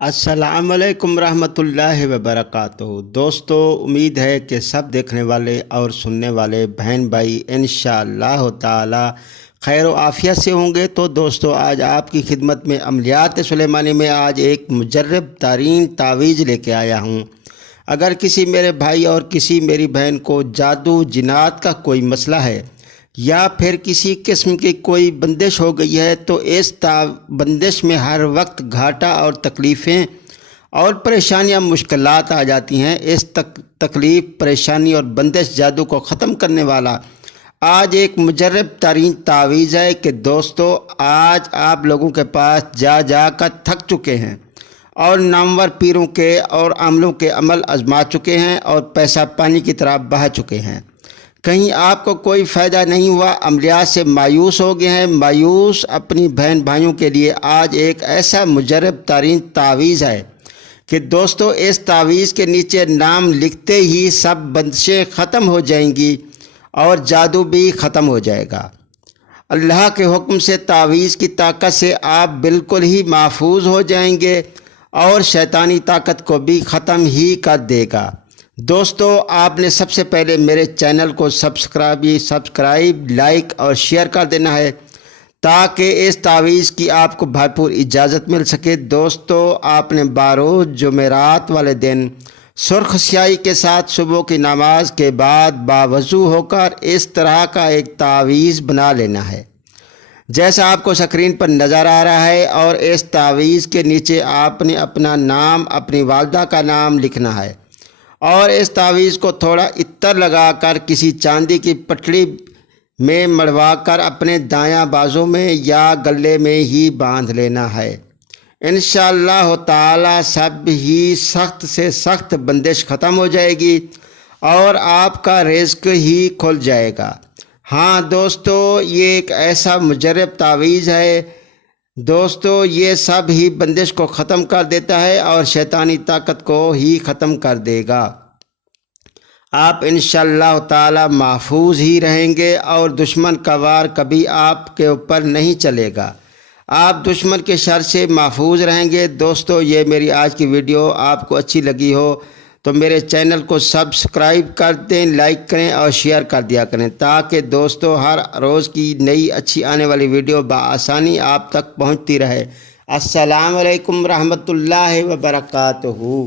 अस्सलाम वालेकुम रहमतुल्लाहि व बरकातुहू। दोस्तों, उम्मीद है कि सब देखने वाले और सुनने वाले बहन भाई इंशाअल्लाह ताला खैर व आफ़ियत से होंगे। तो दोस्तों, आज आपकी खिदमत में अमलियात सुलेमानी में आज एक मुजर्रब तरीन तावीज़ लेके आया हूँ। अगर किसी मेरे भाई और किसी मेरी बहन को जादू जिनात का कोई मसला है या फिर किसी किस्म की कोई बंदिश हो गई है, तो इस बंदिश में हर वक्त घाटा और तकलीफ़ें और परेशानियां मुश्किलात आ जाती हैं। इस तकलीफ़, परेशानी और बंदिश जादू को ख़त्म करने वाला आज एक मुजर्रब तरीन तावीज़ है कि दोस्तों, आज आप लोगों के पास जा कर थक चुके हैं और नामवर पीरों के और अमलों के अमल आजमा चुके हैं और पैसा पानी की तरह बहा चुके हैं। कहीं आपको कोई फ़ायदा नहीं हुआ, अमलियात से मायूस हो गए हैं। मायूस अपनी बहन भाइयों के लिए आज एक ऐसा मुजर्रब तरीन तावीज़ है कि दोस्तों, इस तावीज़ के नीचे नाम लिखते ही सब बंदिशें ख़त्म हो जाएंगी और जादू भी ख़त्म हो जाएगा। अल्लाह के हुक्म से, तावीज़ की ताकत से आप बिल्कुल ही महफूज हो जाएंगे और शैतानी ताकत को भी ख़त्म ही कर देगा। दोस्तों, आपने सबसे पहले मेरे चैनल को सब्सक्राइब, लाइक और शेयर कर देना है ताकि इस तावीज़ की आपको भरपूर इजाज़त मिल सके। दोस्तों, आपने बारोज़ जुमेरात वाले दिन सुर्ख स्याही के साथ सुबह की नमाज के बाद बावज़ू होकर इस तरह का एक तावीज़ बना लेना है जैसा आपको स्क्रीन पर नज़र आ रहा है। और इस तावीज़ के नीचे आपने अपना नाम, अपनी वालदा का नाम लिखना है और इस तावीज़ को थोड़ा इत्तर लगाकर किसी चांदी की पटड़ी में मढ़वाकर अपने दायां बाजू में या गले में ही बांध लेना है। इंशाअल्लाह ताला सब ही सख्त से सख्त बंदिश ख़त्म हो जाएगी और आपका रिज़्क ही खुल जाएगा। हाँ दोस्तों, ये एक ऐसा मुजर्रब तावीज़ है दोस्तों, ये सब ही बंदिश को ख़त्म कर देता है और शैतानी ताकत को ही ख़त्म कर देगा। आप इंशाअल्लाह ताला महफूज ही रहेंगे और दुश्मन का वार कभी आपके ऊपर नहीं चलेगा। आप दुश्मन के शर से महफूज रहेंगे। दोस्तों, ये मेरी आज की वीडियो आपको अच्छी लगी हो तो मेरे चैनल को सब्सक्राइब कर दें, लाइक करें और शेयर कर दिया करें ताकि दोस्तों हर रोज़ की नई अच्छी आने वाली वीडियो बआसानी आप तक पहुंचती रहे। अस्सलाम वालेकुम रहमतुल्लाहि व बरकातुहू।